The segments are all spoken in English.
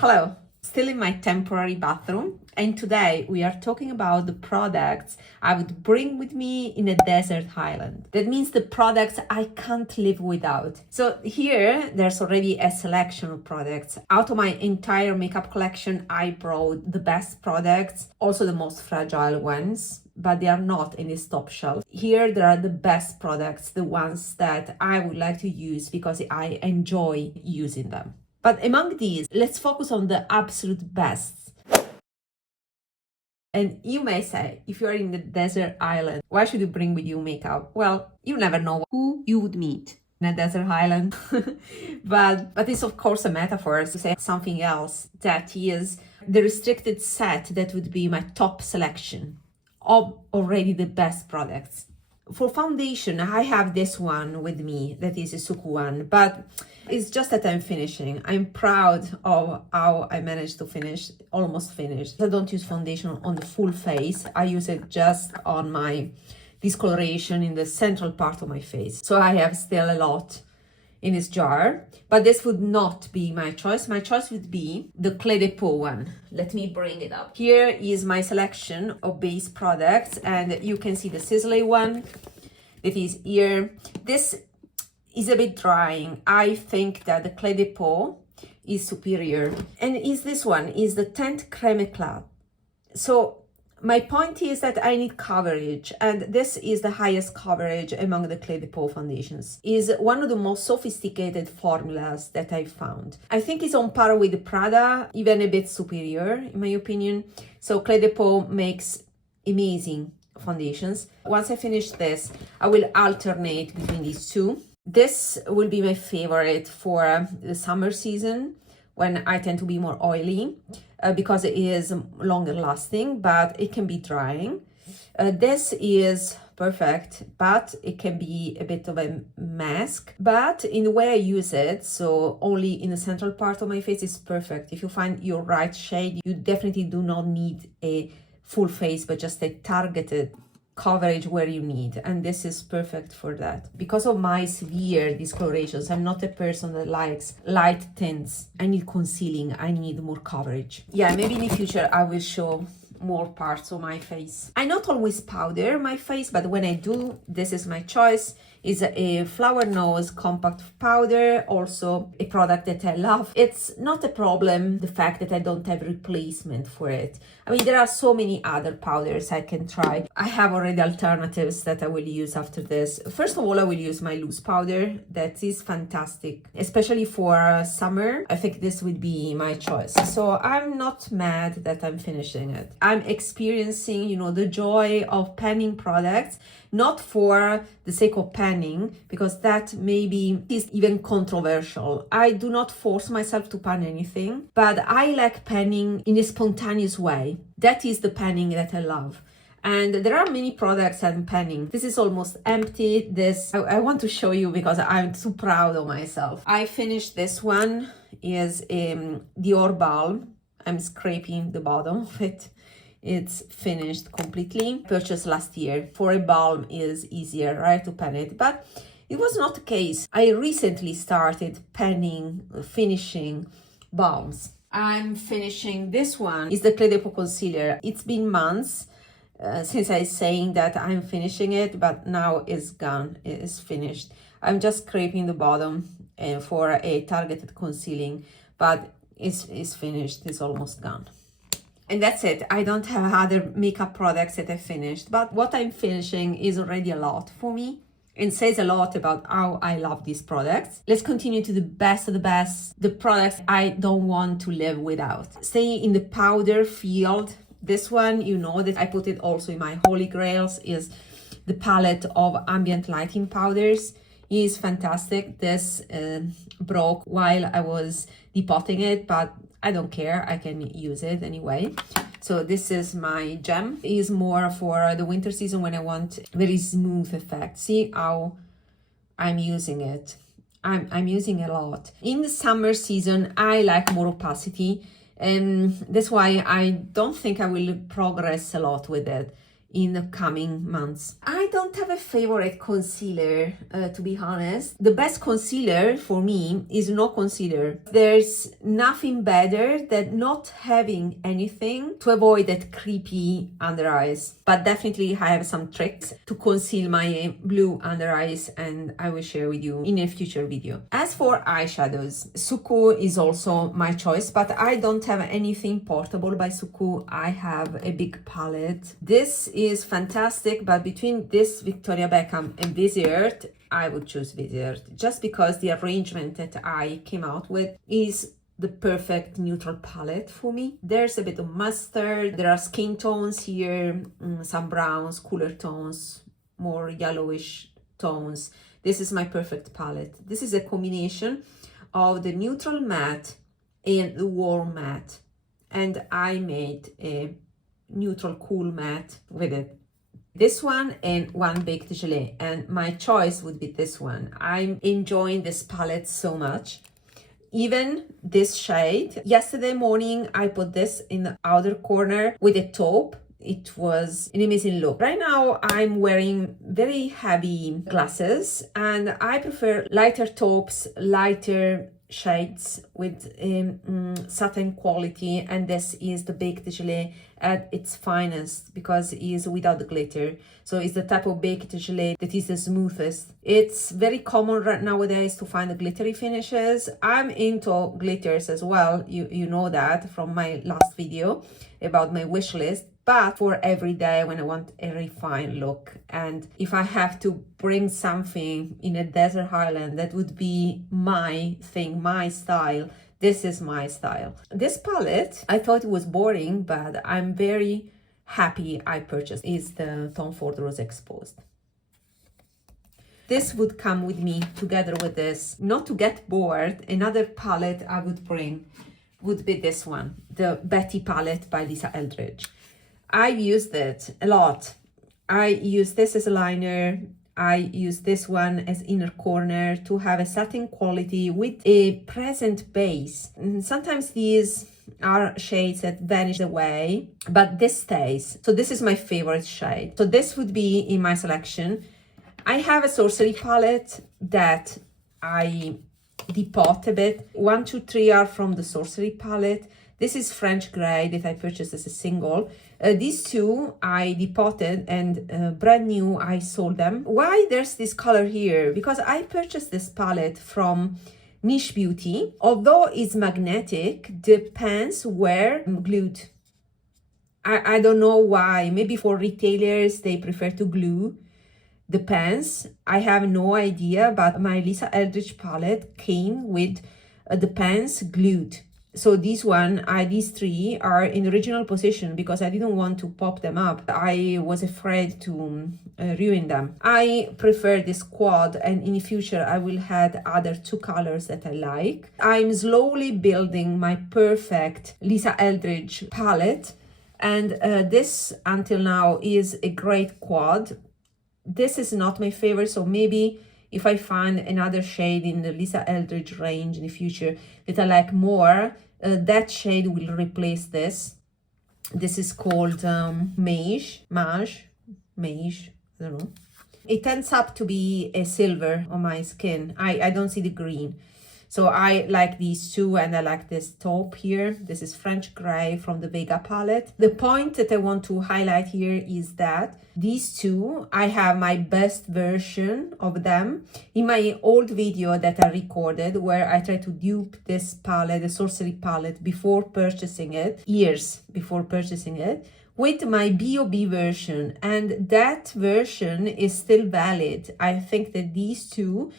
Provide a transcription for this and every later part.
Hello, still in my temporary bathroom, and today we are talking about the products I would bring with me in a desert island. That means the products I can't live without. So here there's already a selection of products. Out of my entire makeup collection, I brought the best products, also the most fragile ones, but they are not in this top shelf. Here there are the best products, the ones that I would like to use because I enjoy using them. But among these, let's focus on the absolute best. And you may say, if you're in the desert island, why should you bring with you makeup? Well, you never know who you would meet in a desert island. but it's of course a metaphor to say something else. That is the restricted set that would be my top selection of already the best products. For foundation, I have this one with me, that is a Suku one, but it's just that I'm finishing. I'm proud of how I managed to finish, almost finished. I don't use foundation on the full face. I use it just on my discoloration in the central part of my face. So I have still a lot in this jar, but this would not be my choice. My choice would be the Clé de Peau one. Let me bring it up. Here is my selection of base products, and you can see the Soleil one that is here. This is a bit drying. I think that the Clé de Peau is superior. And is this one, is the Teint Crème Éclat. So my point is that I need coverage, and this is the highest coverage among the Clé de Peau foundations. Is one of the most sophisticated formulas that I found. I think it's on par with the Prada, even a bit superior in my opinion. So Clé de Peau makes amazing foundations. Once I finish this, I will alternate between these two. This will be my favorite for the summer season when I tend to be more oily. Because it is longer lasting, but it can be drying. This is perfect, but it can be a bit of a mask. But in the way I use it, so only in the central part of my face, is perfect. If you find your right shade, you definitely do not need a full face, but just a targeted coverage where you need, and this is perfect for that. Because of my severe discolorations, I'm not a person that likes light tints. I need concealing, I need more coverage. Yeah, maybe in the future I will show more parts of my face. I not always powder my face, but when I do, this is my choice. Is a Flower Nose compact powder, also a product that I love. It's not a problem, the fact that I don't have replacement for it. I mean, there are so many other powders I can try. I have already alternatives that I will use after this. First of all, I will use my loose powder. That is fantastic, especially for summer. I think this would be my choice. So I'm not mad that I'm finishing it. I'm experiencing, the joy of panning products, not for the sake of panning, because that maybe is even controversial. I do not force myself to pan anything, but I like panning in a spontaneous way. That is the panning that I love. And there are many products I'm panning. This is almost empty. This I want to show you because I'm too proud of myself. I finished this one, is Dior Balm. I'm scraping the bottom of it. It's finished completely. Purchased last year. For a balm is easier, right, to pan it, but it was not the case. I recently started finishing balms. I'm finishing this one. Is the Clé de Peau concealer. It's been months since I'm saying that I'm finishing it, but now it's gone. It is finished. I'm just scraping the bottom for a targeted concealing, but it's finished. It's almost gone. And that's it. I don't have other makeup products that I finished, but what I'm finishing is already a lot for me and says a lot about how I love these products. Let's continue to the best of the best, the products I don't want to live without. Staying in the powder field, this one, that I put it also in my holy grails, is the palette of ambient lighting powders. It is fantastic. This broke while I was depotting it, but I don't care, I can use it anyway. So this is my gem. It is more for the winter season when I want very smooth effect. See how I'm using it. I'm using a lot. In the summer season, I like more opacity, and that's why I don't think I will progress a lot with it. in the coming months. I don't have a favorite concealer, to be honest. The best concealer for me is no concealer. There's nothing better than not having anything to avoid that creepy under eyes. But definitely I have some tricks to conceal my blue under eyes, and I will share with you in a future video. As for eyeshadows, Suku is also my choice, but I don't have anything portable by Suku. I have a big palette. This is fantastic, but between this Victoria Beckham and VISEART, I would choose VISEART just because the arrangement that I came out with is the perfect neutral palette for me. There's a bit of mustard, there are skin tones here, some browns, cooler tones, more yellowish tones. This is my perfect palette. This is a combination of the neutral matte and the warm matte, and I made a neutral cool matte with it. This one and one baked gelée, and my choice would be this one. I'm enjoying this palette so much. Even this shade, yesterday morning I put this in the outer corner with a taupe. It was an amazing look. Right now I'm wearing very heavy glasses, and I prefer lighter taupes, lighter shades with satin quality, and this is the baked gelée at its finest because it is without the glitter. So it's the type of baked gelée that is the smoothest. It's very common right nowadays to find the glittery finishes. I'm into glitters as well, you know that from my last video about my wish list, but for every day when I want a refined look. And if I have to bring something in a desert island, that would be my thing, my style. This is my style. This palette, I thought it was boring, but I'm very happy I purchased. Is the Tom Ford Rose Exposed. This would come with me together with this. Not to get bored, another palette I would bring would be this one, the Betty palette by Lisa Eldridge. I've used it a lot. I use this as a liner. I use this one as inner corner to have a satin quality with a present base. And sometimes these are shades that vanish away, but this stays. So this is my favorite shade. So this would be in my selection. I have a Sorcery palette that I depot a bit. 1, 2, 3 are from the Sorcery palette. This is French Grey that I purchased as a single. These two I depotted, and brand new I sold them. Why there's this color here? Because I purchased this palette from Niche Beauty. Although it's magnetic, the pens were glued. I don't know why. Maybe for retailers they prefer to glue the pens. I have no idea, but my Lisa Eldridge palette came with the pens glued. So these three are in the original position because I didn't want to pop them up. I was afraid to ruin them. I prefer this quad, and in the future I will add other 2 colors that I like. I'm slowly building my perfect Lisa Eldridge palette, and this until now is a great quad. This is not my favorite, so maybe if I find another shade in the Lisa Eldridge range in the future that I like more, that shade will replace this. This is called Mage, I don't know. It ends up to be a silver on my skin. I don't see the green. So I like these two, and I like this taupe here. This is French Grey from the Vega palette. The point that I want to highlight here is that these two, I have my best version of them in my old video that I recorded where I tried to dupe this palette, the Sorcery palette, before purchasing it, years before purchasing it, with my B.O.B. version. And that version is still valid. I think that these two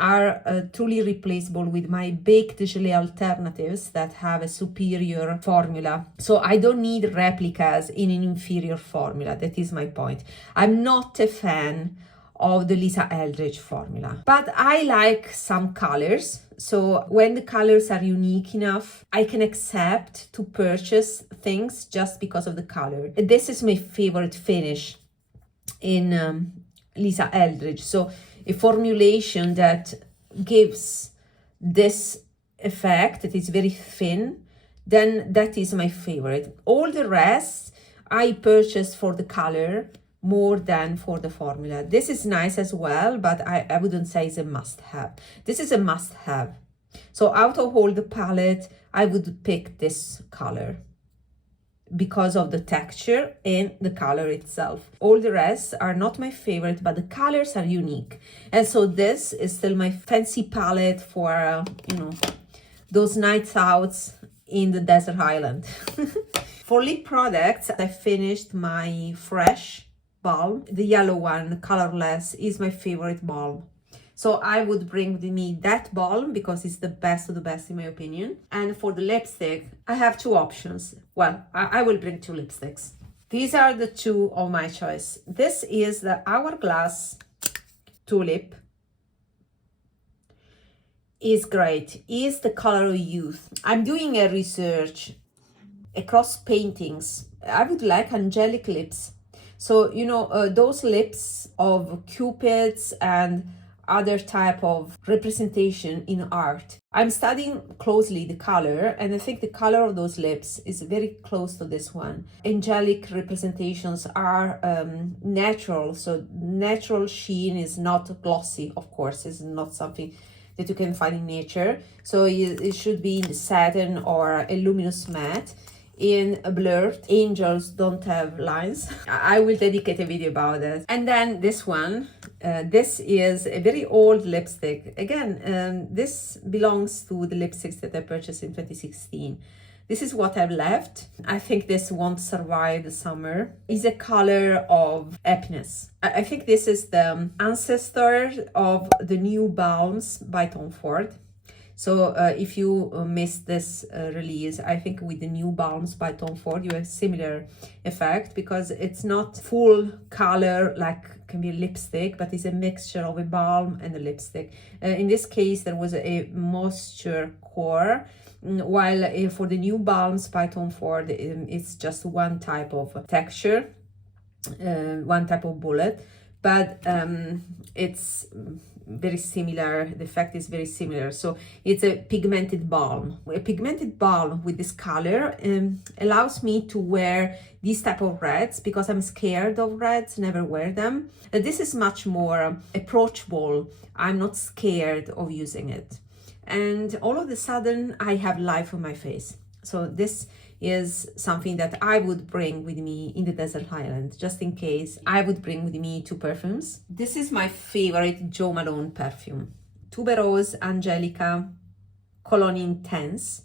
are truly replaceable with my baked gelée alternatives that have a superior formula. So I don't need replicas in an inferior formula. That is my point. I'm not a fan of the Lisa Eldridge formula, but I like some colors. So when the colors are unique enough, I can accept to purchase things just because of the color. This is my favorite finish in Lisa Eldridge. So a formulation that gives this effect that is very thin, then that is my favorite. All the rest I purchased for the color more than for the formula. This is nice as well, but I wouldn't say it's a must-have. This is a must-have. So out of all the palette, I would pick this color because of the texture and the color itself. All the rest are not my favorite, but the colors are unique. And so this is still my fancy palette for, you know, those nights out in the desert island. For lip products, I finished my Fresh Balm. The yellow one, colorless, is my favorite balm. So I would bring with me that balm because it's the best of the best in my opinion. And for the lipstick, I have two options. Well, I will bring two lipsticks. These are the two of my choice. This is the Hourglass Tulip. Is great. Is the color of youth. I'm doing a research across paintings. I would like angelic lips. So, you know, those lips of cupids and other type of representation in art. I'm studying closely the color, and I think the color of those lips is very close to this one. Angelic representations are natural, so natural sheen is not glossy, of course, it's not something that you can find in nature. So it should be in the satin or a luminous matte. In a blurred, angels don't have lines. I will dedicate a video about that. And then this one, this is a very old lipstick. Again, this belongs to the lipsticks that I purchased in 2016. This is what I've left. I think this won't survive the summer. It's a color of happiness. I think this is the ancestor of the new Balms by Tom Ford. So if you missed this release, I think with the new Balms by Tom Ford, you have similar effect because it's not full color like can be a lipstick, but it's a mixture of a balm and a lipstick. In this case, there was a moisture core, while for the new Balms by Tom Ford, it's just one type of texture, one type of bullet, but it's very similar. The effect is very similar. So it's a pigmented balm. A pigmented balm with this color allows me to wear these type of reds because I'm scared of reds, never wear them. This is much more approachable. I'm not scared of using it. And all of a sudden I have life on my face. So this is something that I would bring with me in the desert island, just in case. I would bring with me two perfumes. This is my favorite Jo Malone perfume. Tuberose, Angelica, Cologne Intense.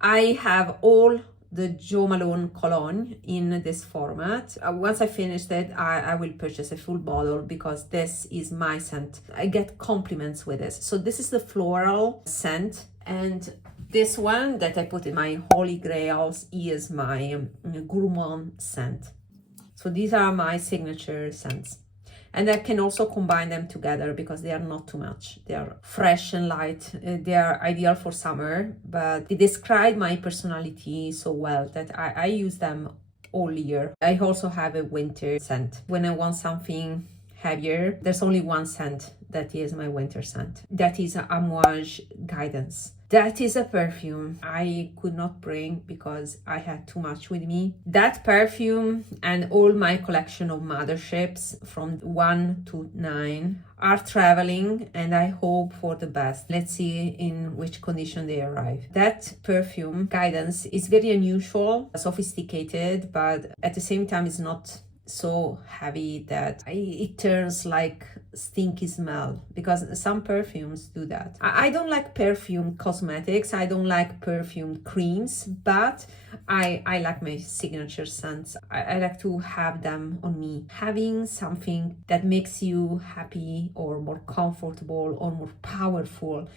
I have all the Jo Malone cologne in this format. Once I finish it, I will purchase a full bottle because this is my scent. I get compliments with this. So this is the floral scent, and this one that I put in my holy grails is my gourmand scent. So these are my signature scents. And I can also combine them together because they are not too much. They are fresh and light. They are ideal for summer, but they describe my personality so well that I use them all year. I also have a winter scent. When I want something heavier, there's only one scent that is my winter scent. That is AMOUAGE Guidance. That is a perfume I could not bring because I had too much with me. That perfume and all my collection of motherships from 1 to 9 are traveling, and I hope for the best. Let's see in which condition they arrive. That perfume Guidance is very unusual, sophisticated, but at the same time it's not so heavy that it turns like stinky smell, because some perfumes do that. I don't like perfume cosmetics, I don't like perfume creams, but I like my signature scents. I like to have them on me. Having something that makes you happy or more comfortable or more powerful,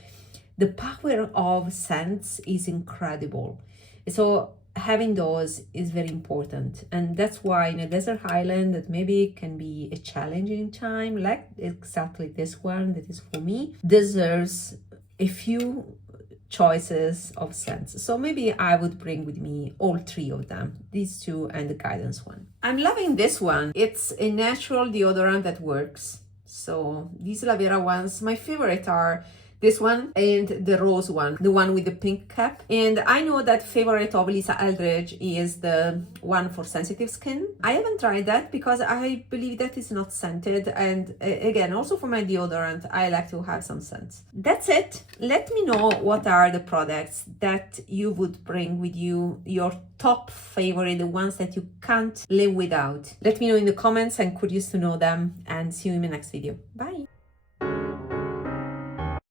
the power of scents is incredible. So having those is very important, and that's why in a desert island that maybe can be a challenging time, like exactly this one that is for me, deserves a few choices of scents. So maybe I would bring with me all three of them, these two and the Guidance one. I'm loving this one. It's a natural deodorant that works. So these La Vera ones, my favorite are This one and the rose one, the one with the pink cap. And I know that favorite of Lisa Eldridge is the one for sensitive skin. I haven't tried that because I believe that it's not scented, and again, also for my deodorant, I like to have some scents. That's it. Let me know what are the products that you would bring with you, your top favorite, the ones that you can't live without. Let me know in the comments. I'm curious to know them, and see you in the next video. Bye.